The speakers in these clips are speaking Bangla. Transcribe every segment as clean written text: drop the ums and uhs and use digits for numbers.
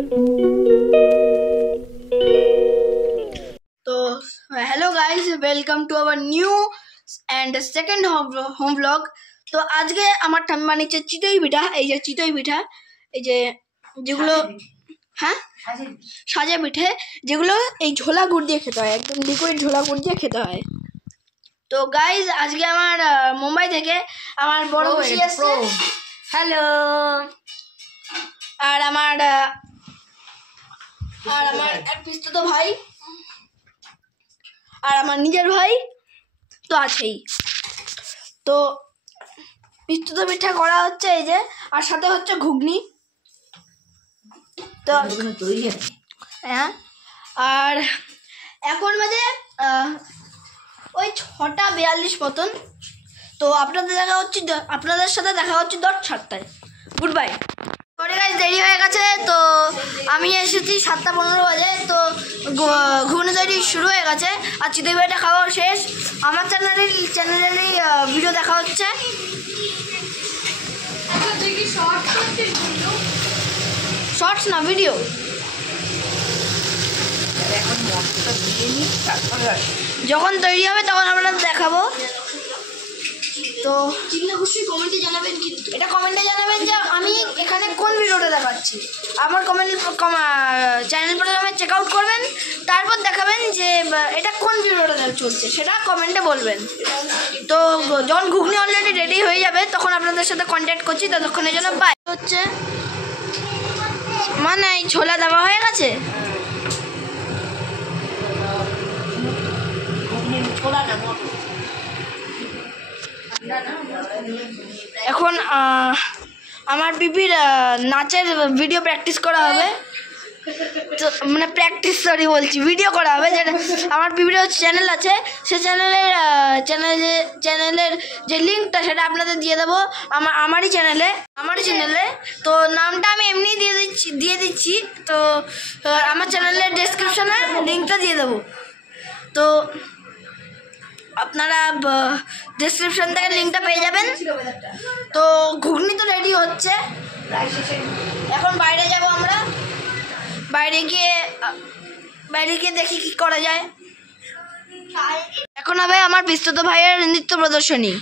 तो hello guys, welcome to our new and second home blog. তো আজকে আমার ঠাম্মা বানিয়েছে চিতই পিঠা। এই যে চিতই পিঠা, এই যে যেগুলো হ্যাঁ সাজা পিঠে, যেগুলো এই ঝোলা গুড় দিয়ে খেতে হয়, একদম লিকুইড ঝোলা গুড় দিয়ে খেতে হয়। তো গাইস আজকে আমার মুম্বাই থেকে আমার বড় পিসি আসছে। হ্যালো। আর আমার এক পিসতো ভাই আর আমার নিজের ভাই তো আছেই। তো পিস্তুতো পিঠা করা হচ্ছে এই যে, আর সাথে হচ্ছে ঘুগনি। তো হ্যাঁ, আর এখন বাজে ওই 6:42 মতন। তো আপনাদের সাথে দেখা হচ্ছে 7:30। Good bye. পরে গাইস দেরি হয়ে গেছে, তো আমি এসেছি 7:15 বাজে। তো ঘুগনি তৈরি শুরু হয়ে গেছে আর চিতই পিঠাটা খাওয়া শেষ। আমার চ্যানেলেরই ভিডিও দেখা হচ্ছে। শর্টস না, ভিডিও। যখন তৈরি হবে তখন আপনাদের দেখাবো। তো কমেন্টে জানাবেন, কিন্তু এটা কমেন্টে জানাবেন যে আমি এখানে কোন ভিডিওটা দেখাচ্ছি। আমার চ্যানেলটা চেক আউট করবেন, তারপর দেখাবেন যে এটা কোন ভিডিওটা চলছে, সেটা কমেন্টে বলবেন। তো যখন ঘুগনি অলরেডি রেডি হয়ে যাবে তখন আপনাদের সাথে কন্ট্যাক্ট করছি। ততক্ষণের জন্য বাই। হচ্ছে মানে এই ছোলা দেওয়া হয়ে গেছে। এখন আমার বিপির নাচের ভিডিও প্র্যাকটিস করা হবে। তো মানে ভিডিও করা হবে। যেটা আমার বিপির চ্যানেল আছে, সে চ্যানেলের যে লিঙ্কটা সেটা আপনাদের দিয়ে দেবো আমারই চ্যানেলে। তো নামটা আমি এমনিই দিয়ে দিচ্ছি। তো আমার চ্যানেলের ডেসক্রিপশনে লিঙ্কটা দিয়ে দেবো। তো আপনারা ডেসক্রিপশন থেকে লিঙ্কটা পেয়ে যাবেন। তো ঘুগনি তো রেডি হচ্ছে, এখন বাইরে যাব আমরা। বাইরে গিয়ে দেখি কি করা যায়। এখন হবে আমার পিস্তুতো ভাইয়ের নৃত্য প্রদর্শনী।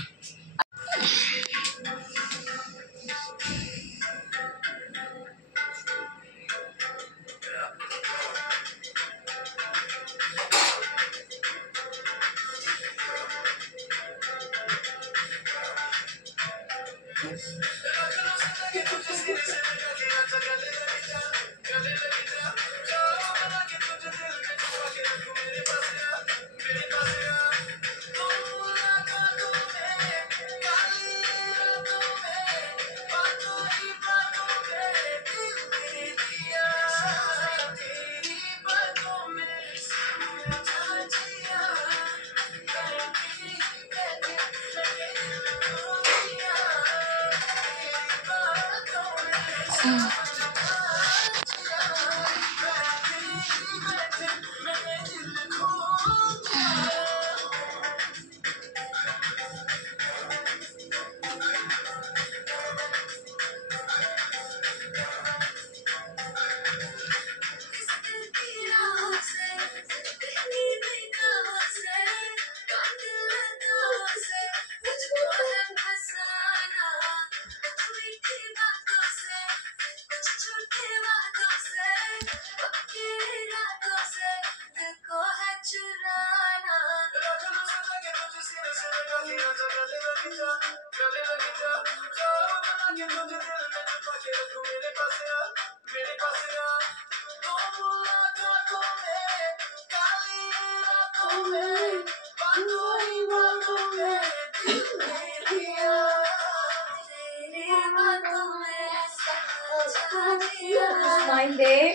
Smile there.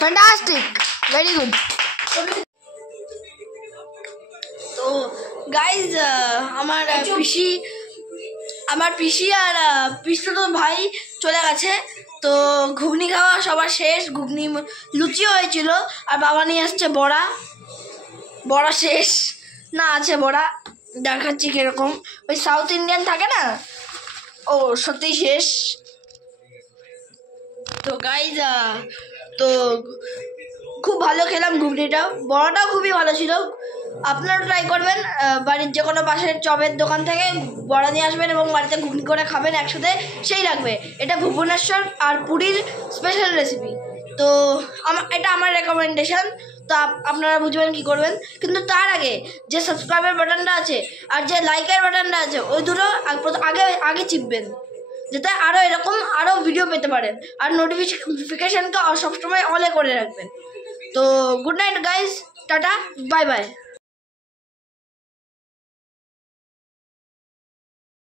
Fantastic, very good. তো গাইজ আমার পিসি আর পিসতো তো ভাই চলে গেছে। তো ঘুগনি খাওয়া সবার শেষ, ঘুগনি লুচিও হয়েছিল, আর বাবা নিয়ে আসছে বড়া। বড়া শেষ না, আছে বড়া, দেখাচ্ছি কিরকম, ওই সাউথ ইন্ডিয়ান থাকে না, ও সত্যিই শেষ। তো গাইজ তো খুব ভালো খেলাম ঘুগনিটা, বড়াটাও খুবই ভালো ছিল। আপনারা ট্রাই করবেন, বাড়ির যে কোনো পাশের চপের দোকান থেকে বড়া নিয়ে আসবেন এবং বাড়িতে ঘুগনি করে খাবেন একসাথে, সেই লাগবে। এটা ভুবনেশ্বর আর পুরীর স্পেশাল রেসিপি। তো এটা আমার রেকমেন্ডেশন। তো আপনারা বুঝবেন কি করবেন, কিন্তু তার আগে যে সাবস্ক্রাইবের বাটনটা আছে আর যে লাইকের বাটনটা আছে, ওই দুটো আগে চিপবেন, যাতে এরকম আরও ভিডিও পেতে পারেন। আর নোটিফিকেশানটা সবসময় অলে করে রাখবেন। তো good night guys, tata, bye bye.